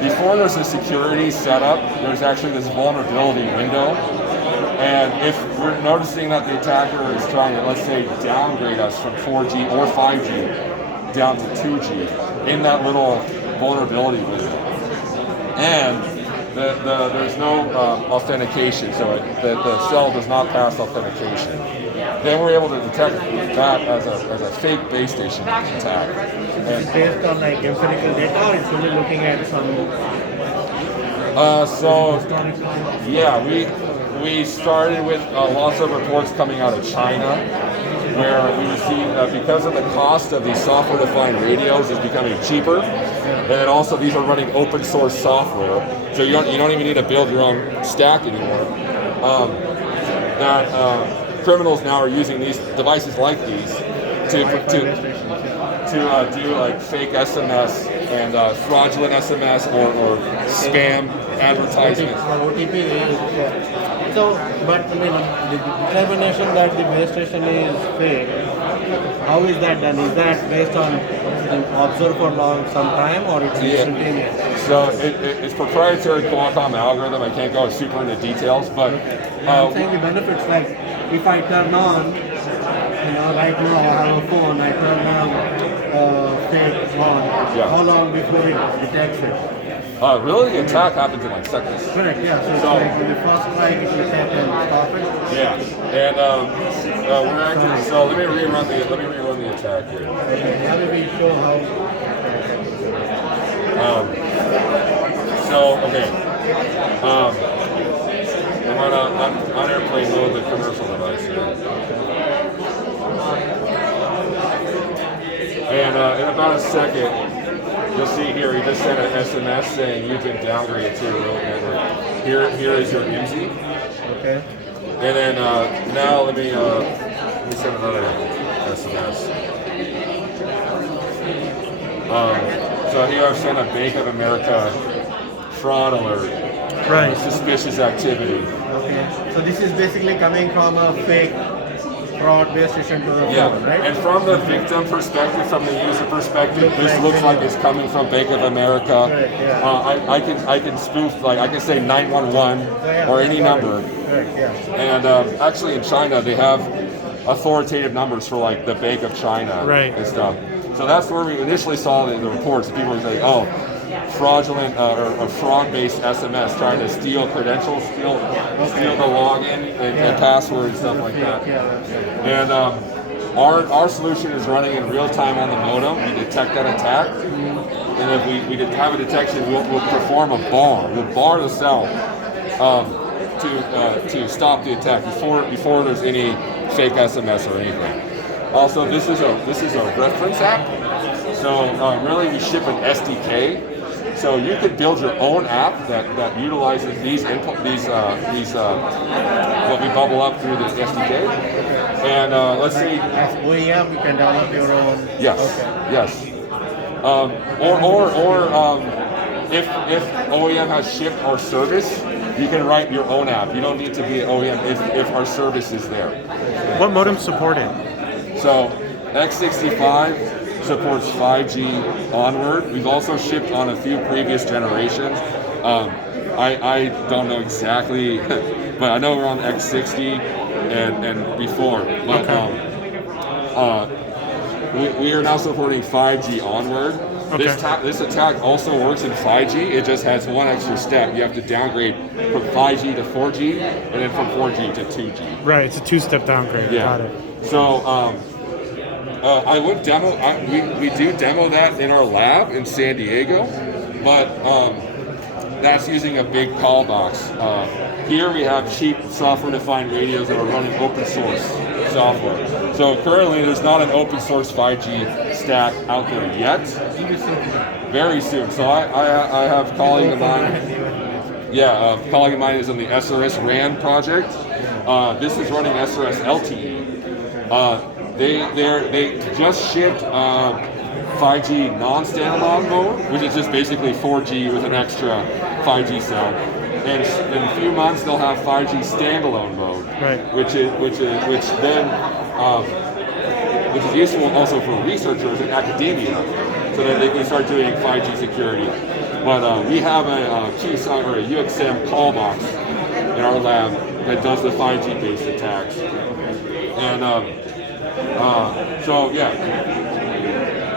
before there's a security setup, there's actually this vulnerability window. And if we're noticing that the attacker is trying to, let's say, downgrade us from 4G or 5G down to 2G in that little vulnerability window, and there's no authentication, so the cell does not pass authentication, then we're able to detect that as a fake base station attack. And it's based on like empirical data, or it's only looking at some. Yeah, we started with lots of reports coming out of China, where we see because of the cost of these software-defined radios is becoming cheaper, and then also these are running open source software, so you don't even need to build your own stack anymore. Criminals now are using these devices like these to do like fake SMS and fraudulent SMS or spam advertisements. So, but I mean, the determination that the base station is fake, how is that done? Is that based on observed for some time, or it's instantaneous? So it's proprietary Qualcomm algorithm. I can't go super into details, but I'm saying the benefits, like if I turn on, right now I have a phone, I turn on fake on. Yeah. How long before it detects it? Really, the attack happens in like seconds. Correct, yeah. So it's like the first strike, it will take and stop it. Yeah, and we're actually. So let me rerun the attack here. Okay, how do we show how? I'm on airplane mode, the commercial device here. And in about a second, you'll see here, he just sent an SMS saying you've been downgraded to your real network. Here is your IMSI. Okay. And then now let me send another SMS. So here I've sent a Bank of America fraud alert. Right. Suspicious activity. Okay. So this is basically coming from a fake fraud base station to the phone, right? And from the victim perspective, from the user perspective, this looks like it's coming from Bank of America. Right, yeah. I can spoof, like I can say 911 or any number. Right, yeah. And actually in China they have authoritative numbers for like the Bank of China and stuff. So that's where we initially saw the reports. People were saying, oh, fraudulent or fraud-based SMS trying to steal credentials, steal the login and password and stuff like that. And our solution is running in real time on the modem. We detect that attack, and if we have a detection, we'll perform a bar. We'll bar the cell to stop the attack before there's any fake SMS or anything. Also, this is a reference app. So really, we ship an SDK. So you could build your own app that utilizes these what we bubble up through this SDK. And let's see. As OEM, you can develop your own. Yes. Okay. Yes. If OEM has shipped our service, you can write your own app. You don't need to be an OEM if our service is there. What modem supported? So X65 supports 5G onward. We've also shipped on a few previous generations. I don't know exactly, but I know we're on X60 and before. But we are now supporting 5G onward. Okay. This attack also works in 5G. It just has one extra step. You have to downgrade from 5G to 4G, and then from 4G to 2G. Right, it's a two-step downgrade. Yeah. Got it. So I would demo. We do demo that in our lab in San Diego, but that's using a big call box. Here we have cheap software-defined radios that are running open source software. So currently, there's not an open source 5G stack out there yet. Very soon. So I have a colleague of mine. Yeah, a colleague of mine is on the SRS RAN project. This is running SRS LTE. They just shipped 5G non-standalone mode, which is just basically 4G with an extra 5G cell. And in a few months they'll have 5G standalone mode, which is useful also for researchers in academia, so that they can start doing 5G security. But we have a key sign or a UXM call box in our lab that does the 5G based attacks. And so yeah,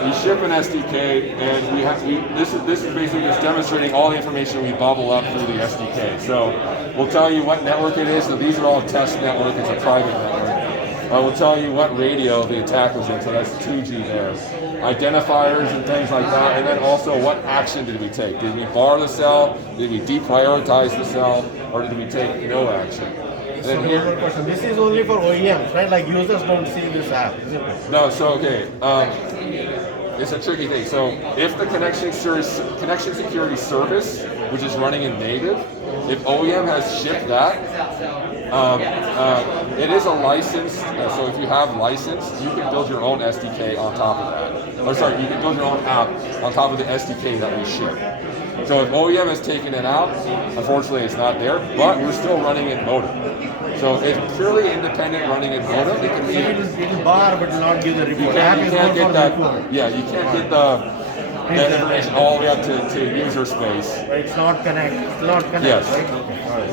we ship an SDK, and this is basically just demonstrating all the information we bubble up through the SDK. So we'll tell you what network it is. So these are all test network. It's a private network. We'll tell you what radio the attack was in. So that's 2G there. Identifiers and things like that, and then also what action did we take? Did we bar the cell? Did we deprioritize the cell? Or did we take no action? And then One more question. This is only for OEMs, right? Like users don't see this app, isn't it? No, so okay. It's a tricky thing. So if the connection security service, which is running in native, if OEM has shipped that, it is a license. So if you have license, you can build your own SDK on top of that. Or sorry, you can build your own app on top of the SDK that we ship. So if OEM has taken it out, unfortunately it's not there, but we're still running in Modem. So it's purely independent running in Modem. It can be. It'll bar, but will not give the You report. can't, App you is can't more get for that. report. Yeah, you can't get the information all the way up to user space. It's not connect. It's not connect. Yes. Right? Okay. All right.